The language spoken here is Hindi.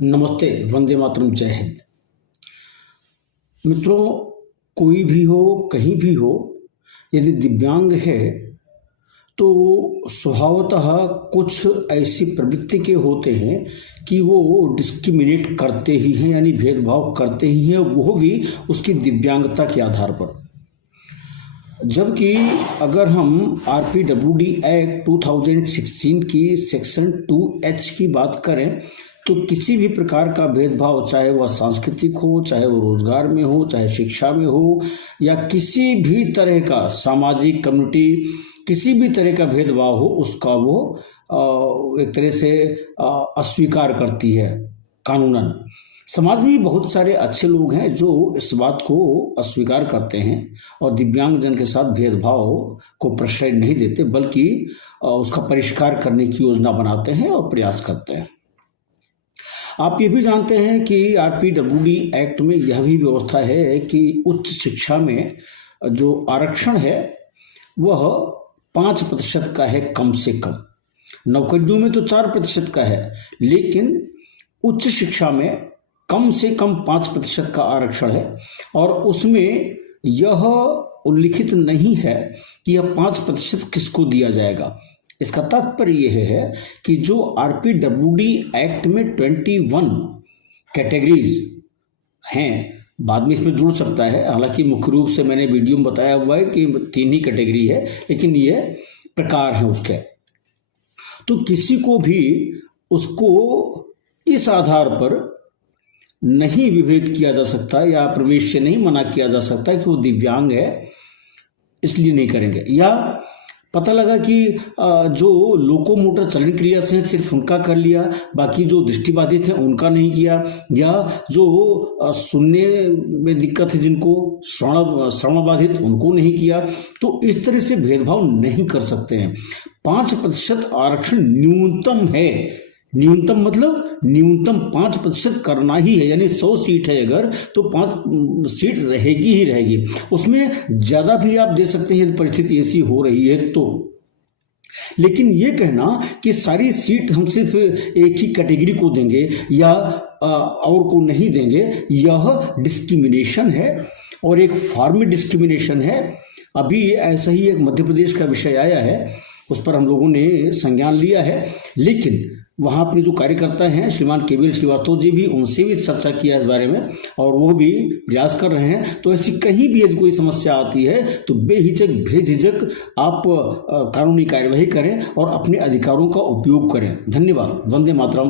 नमस्ते, वंदे मातरम, जय हिंद। मित्रों, कोई भी हो, कहीं भी हो, यदि दिव्यांग है तो स्वभावतः कुछ ऐसी प्रवृत्ति के होते हैं कि वो डिस्क्रिमिनेट करते ही हैं, यानी भेदभाव करते ही हैं, वो भी उसकी दिव्यांगता के आधार पर। जबकि अगर हम आरपीडब्ल्यूडी एक्ट 2016 की सेक्शन 2H की बात करें तो किसी भी प्रकार का भेदभाव, चाहे वह सांस्कृतिक हो, चाहे वो रोजगार में हो, चाहे शिक्षा में हो, या किसी भी तरह का सामाजिक कम्युनिटी, किसी भी तरह का भेदभाव हो, उसका वो एक तरह से अस्वीकार करती है कानूनन। समाज में भी बहुत सारे अच्छे लोग हैं जो इस बात को अस्वीकार करते हैं और दिव्यांगजन के साथ भेदभाव को प्रश्रय नहीं देते, बल्कि उसका परिष्कार करने की योजना बनाते हैं और प्रयास करते हैं। आप ये भी जानते हैं कि आरपीडब्ल्यूडी एक्ट में यह भी व्यवस्था है कि उच्च शिक्षा में जो आरक्षण है वह 5% का है, कम से कम। नौकरियों में तो 4% का है, लेकिन उच्च शिक्षा में कम से कम 5% का आरक्षण है। और उसमें यह उल्लिखित नहीं है कि यह 5% किसको दिया जाएगा। इसका तात्पर्य यह है कि जो आरपीडब्ल्यूडी एक्ट में 21 कैटेगरीज हैं, बाद में इसमें जुड़ सकता है, हालांकि मुख्य रूप से मैंने वीडियो में बताया हुआ है कि 3 ही कैटेगरी है, लेकिन ये प्रकार हैं उसके। तो किसी को भी उसको इस आधार पर नहीं विभेद किया जा सकता या प्रवेश से नहीं मना किया जा सकता कि वो दिव्यांग है इसलिए नहीं करेंगे। या पता लगा कि जो लोकोमोटर चलन क्रिया से सिर्फ उनका कर लिया, बाकी जो दृष्टिबाधित है उनका नहीं किया, या जो सुनने में दिक्कत है जिनको, श्रवण बाधित, उनको नहीं किया। तो इस तरह से भेदभाव नहीं कर सकते हैं। 5% आरक्षण न्यूनतम है। न्यूनतम मतलब न्यूनतम 5% करना ही है, यानी 100 सीट है अगर, तो 5 सीट रहेगी ही रहेगी। उसमें ज्यादा भी आप दे सकते हैं यदि परिस्थिति ऐसी हो रही है तो। लेकिन ये कहना कि सारी सीट हम सिर्फ एक ही कैटेगरी को देंगे या और को नहीं देंगे, यह डिस्क्रिमिनेशन है और एक फॉर्म डिस्क्रिमिनेशन है। अभी ऐसा ही एक मध्य प्रदेश का विषय आया है, उस पर हम लोगों ने संज्ञान लिया है, लेकिन वहाँ अपने जो कार्यकर्ता हैं श्रीमान केवीएल श्रीवास्तव जी भी, उनसे भी चर्चा किया इस बारे में और वो भी प्रयास कर रहे हैं। तो ऐसी कहीं भी यदि कोई समस्या आती है तो बेहिचक बेझिझक आप कानूनी कार्यवाही करें और अपने अधिकारों का उपयोग करें। धन्यवाद। वंदे मातरम।